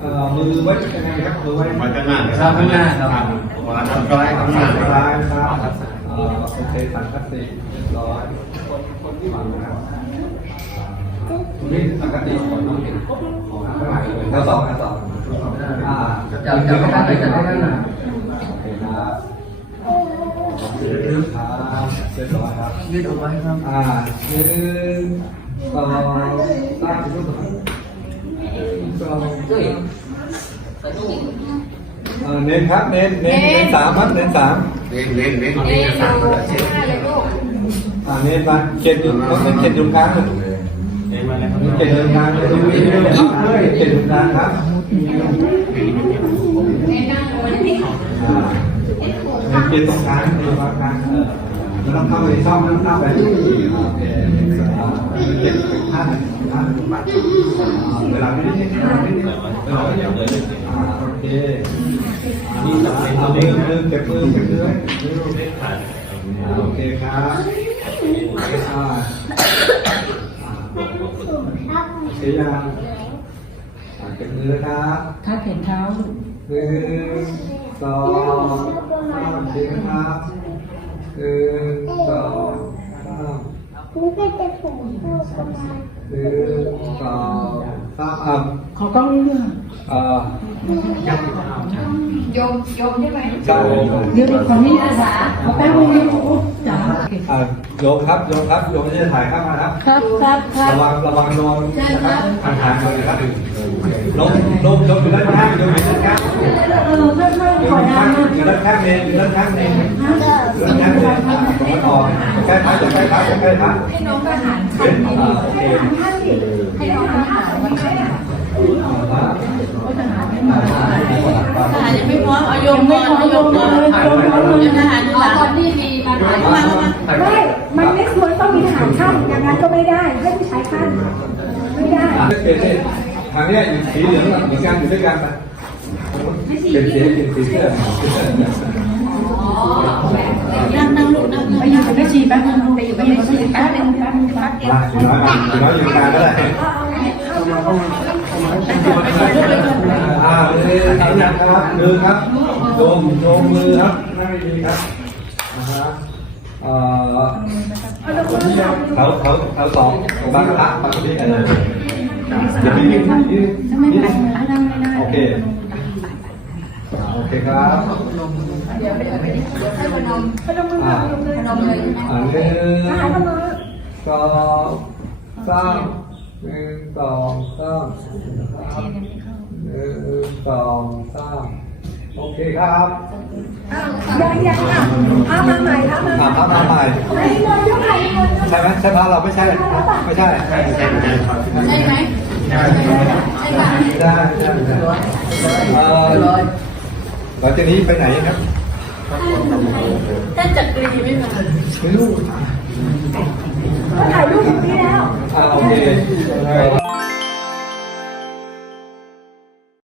เอ่อมือไว้ยังไงครับมือไว้มาข้างหน้าครับข้างหน้าครับขวาทางซ้ายข้างหน้าซ้ายครับเอ่อโอเคสังกัดติเรียบร้อยคนคนที่มานะครับตรงนี่สังกัดติคนต้องเห็นข้างหลังเลยข้อสองข้อสองอ่าจับจับข้ามาไปจับข้ามาโอเคครับครับเรียบร้อยครับยืดออกมาครับอ่าหนึ่งสอง อ่อเน้นครับเน้นเน้นเน้นสามครับเน้นสามเน้นเน้นเน้นเอ๊เน้นสามคนละะเช็ดห้าเลยลูกอ่าเน้นมาเจ็ดอยู่ต้องเป็นเจ็ดอยู่กลางเลยเน้นมาแล้วเจ็ดอยู่กลางเลยเจ็ดอยู่กลางครับแม่นั่งลงมาที่อ่าเน้นเจ็ดตรงกลางเจ็ดตรงกลางเราต้องเข้าไปในช่องไม่ต้องเข้าไปโอเคเจ็ดท่า นท่านบัตรอ่าเวลาไม่ได้เวลาไม่ได้เวลาไม่ได้โอเคนี่จับเอามือมือเก็บมือเก็บมืออ่าโอเคครับอ่าโอเคยังอ่าเก็บมือครับถ้าเห็นเท้าหนึ่งสองสามสี่ครับหนึ่ง นี่ก็จะผมเข้าประมาณหนึ่งสองสามอะขอกล้องเรื่องเอ่อ โยมโยมใช่ไหมใช่เดี๋ยวขอนี่อาสาขอแป๊บนึงนะจ๋าอะโยมครับโยมครับโยมไม่ได้ถ่ายเข้ามาครับ ครับครับครับระวังระวังโดนนะครับห่างๆเลยครับลงลงลงอยู่ด้านข้างโยมอยู่ด้านข้างเออไม่ไม่อยู่ขอด้านน้ำข้างอยู่ด้านข้างเองอยู่ด้านข้างเองอยู่ด้านข้างเองอะตรงนั้นออกใกล้พักใกล้พักใกล้พักให้น้องทหารเห็นอ่าโอเค ให้น้องทหารวันไหน อ่า ทหาร ยังไม่พร้อมเอาโยมก่อนเอาโยมก่อนเดี๋ยวทหารทีหลังที่มีมาถ่ายมาไม่มันไม่ควรต้องมีทหารขั้นอย่างนั้นก็ไม่ได้ให้ผู้ชายขั้นไม่ได้ทางนี้อยู่สีเหลืองเหมือนกันอยู่ด้วยกันไปเป็นสีเป็นสีเสื้อนั่งนั่งลูกนั่งไปอยู่กับแม่ชีแป๊บนึงไปอยู่กับแม่ชีแป๊บนึงแป๊บนึงแป๊บนึงมาสีน้อยมาสีน้อยอยู่กลางก็ได้ เลยครับมือครับโยมโยมมือครับนั่งดีครับนะฮะเอ่อเขาเขาเขาสองบางกระทะบางกระดิ่งอะไรอย่าไปยืนยืนไม่ยืได้นไม่ได้ไม่ได้โอเคโอเคครับให้พนมพนมมืออ่าพนมเลยใช่ไหมอ่าหนึ่งทหารก็มือสองสาม หนึ่งสองสามหนึ่งสองสามโอเคครับยังยังอะเอามาใหม่เอามาใหอ่าม่พระมาใหม่ไอ้เงินเท่าไหร่เงินใช่ไหมใช่พระเราไม่ใช่ ไม่ใช่ ใช่ใช่ใช่ใช่ไหมใช่ป่ะไม่ได้ไม่ได้ไม่ได้เอ่อหลังจากนี้ไปไหนครับท่านจักรีไม่มาไม่รู้ ก็